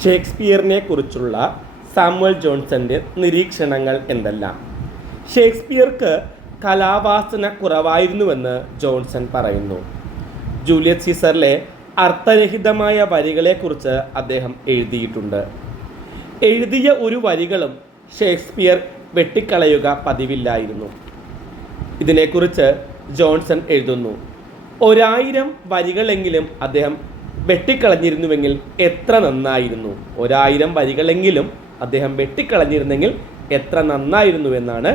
ഷേക്സ്പിയറിനെ കുറിച്ചുള്ള സാമുവൽ ജോൺസന്റെ നിരീക്ഷണങ്ങൾ എന്തെല്ലാം? ഷേക്സ്പിയർക്ക് കലാവാസന കുറവായിരുന്നുവെന്ന് ജോൺസൺ പറയുന്നു. ജൂലിയസ് സീസറിലെ അർത്ഥരഹിതമായ വരികളെക്കുറിച്ച് അദ്ദേഹം എഴുതിയിട്ടുണ്ട്. എഴുതിയ ഒരു വരികളും ഷേക്സ്പിയർ വെട്ടിക്കളയുക പതിവില്ലായിരുന്നു. ഇതിനെക്കുറിച്ച് ജോൺസൺ എഴുതുന്നു, 1000 വരികളെങ്കിലും അദ്ദേഹം വെട്ടിക്കളഞ്ഞിരുന്നുവെങ്കിൽ എത്ര നന്നായിരുന്നു. 1000 വരികളെങ്കിലും അദ്ദേഹം വെട്ടിക്കളഞ്ഞിരുന്നെങ്കിൽ എത്ര നന്നായിരുന്നു എന്നാണ്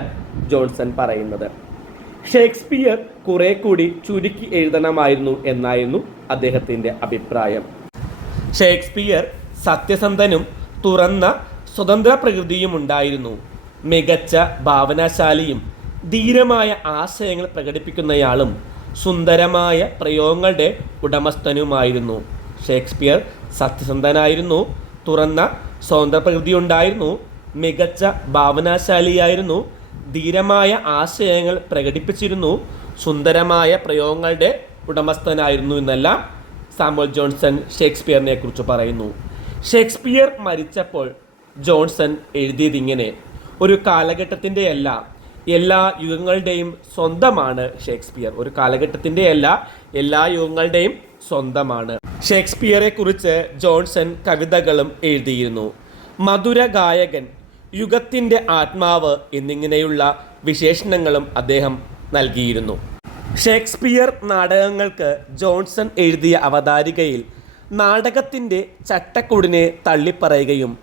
ജോൺസൺ പറയുന്നത്. ഷേക്സ്പിയർ കുറെ കൂടി ചുരുക്കി എഴുതണമായിരുന്നു എന്നായിരുന്നു അദ്ദേഹത്തിൻ്റെ അഭിപ്രായം. ഷേക്സ്പിയർ സത്യസന്ധനും തുറന്ന സ്വതന്ത്ര പ്രകൃതിയും ഉണ്ടായിരുന്നു. മികച്ച ഭാവനാശാലിയും ധീരമായ ആശയങ്ങൾ പ്രകടിപ്പിക്കുന്നയാളും സുന്ദരമായ പ്രയോഗങ്ങളുടെ ഉടമസ്ഥനുമായിരുന്നു. ഷേക്സ്പിയർ സത്യസന്ധനായിരുന്നു, തുറന്ന സ്വതന്ത്ര പ്രകൃതി ഉണ്ടായിരുന്നു, മികച്ച ഭാവനാശാലിയായിരുന്നു, ധീരമായ ആശയങ്ങൾ പ്രകടിപ്പിച്ചിരുന്നു, സുന്ദരമായ പ്രയോഗങ്ങളുടെ ഉടമസ്ഥനായിരുന്നു എന്നെല്ലാം സാമുവൽ ജോൺസൺ ഷേക്സ്പിയറിനെ കുറിച്ച് പറയുന്നു. ഷേക്സ്പിയർ മരിച്ചപ്പോൾ ജോൺസൺ എഴുതിയതിങ്ങനെ, ഒരു കാലഘട്ടത്തിൻ്റെ എല്ലാ യുഗങ്ങളുടെയും സ്വന്തമാണ് ഷേക്സ്പിയർ. ഒരു കാലഘട്ടത്തിൻ്റെ എല്ലാ യുഗങ്ങളുടെയും സ്വന്തമാണ്. ഷേക്സ്പിയറെ കുറിച്ച് ജോൺസൺ കവിതകളും എഴുതിയിരുന്നു. മധുര ഗായകൻ, യുഗത്തിൻ്റെ ആത്മാവ് എന്നിങ്ങനെയുള്ള വിശേഷണങ്ങളും അദ്ദേഹം നൽകിയിരുന്നു. ഷേക്സ്പിയർ നാടകങ്ങൾക്ക് ജോൺസൺ എഴുതിയ അവതാരികയിൽ നാടകത്തിൻ്റെ ചട്ടക്കൂടിനെ തള്ളിപ്പറയുകയും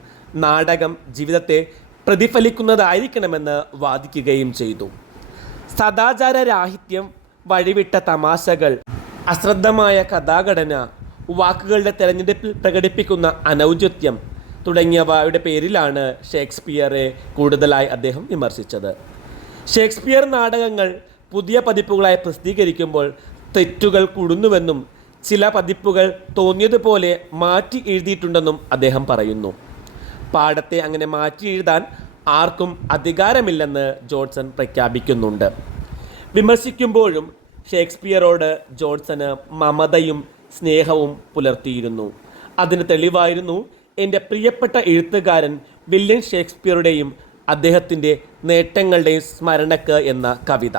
നാടകം ജീവിതത്തെ പ്രതിഫലിക്കുന്നതായിരിക്കണമെന്ന് വാദിക്കുകയും ചെയ്തു. സദാചാരരാഹിത്യം, വഴിവിട്ട തമാശകൾ, അശ്രദ്ധമായ കഥാഘടന, വാക്കുകളുടെ തെരഞ്ഞെടുപ്പിൽ പ്രകടിപ്പിക്കുന്ന അനൗചിത്യം തുടങ്ങിയവയുടെ പേരിലാണ് ഷേക്സ്പിയറെ കൂടുതലായി അദ്ദേഹം വിമർശിച്ചത്. ഷേക്സ്പിയർ നാടകങ്ങൾ പുതിയ പതിപ്പുകളായി പ്രസിദ്ധീകരിക്കുമ്പോൾ തെറ്റുകൾ കൂടുന്നുവെന്നും ചില പതിപ്പുകൾ തോന്നിയതുപോലെ മാറ്റി എഴുതിയിട്ടുണ്ടെന്നും അദ്ദേഹം പറയുന്നു. പാഠത്തെ അങ്ങനെ മാറ്റി എഴുതാൻ ആർക്കും അധികാരമില്ലെന്ന് ജോൺസൺ പ്രഖ്യാപിക്കുന്നുണ്ട്. വിമർശിക്കുമ്പോഴും ഷേക്സ്പിയറോട് ജോൺസന് മമതയും സ്നേഹവും പുലർത്തിയിരുന്നു. അതിന് തെളിവായിരുന്നു എൻ്റെ പ്രിയപ്പെട്ട എഴുത്തുകാരൻ വില്യം ഷേക്സ്പിയറുടെയും അദ്ദേഹത്തിൻ്റെ നേട്ടങ്ങളുടെയും സ്മരണക്ക് എന്ന കവിത.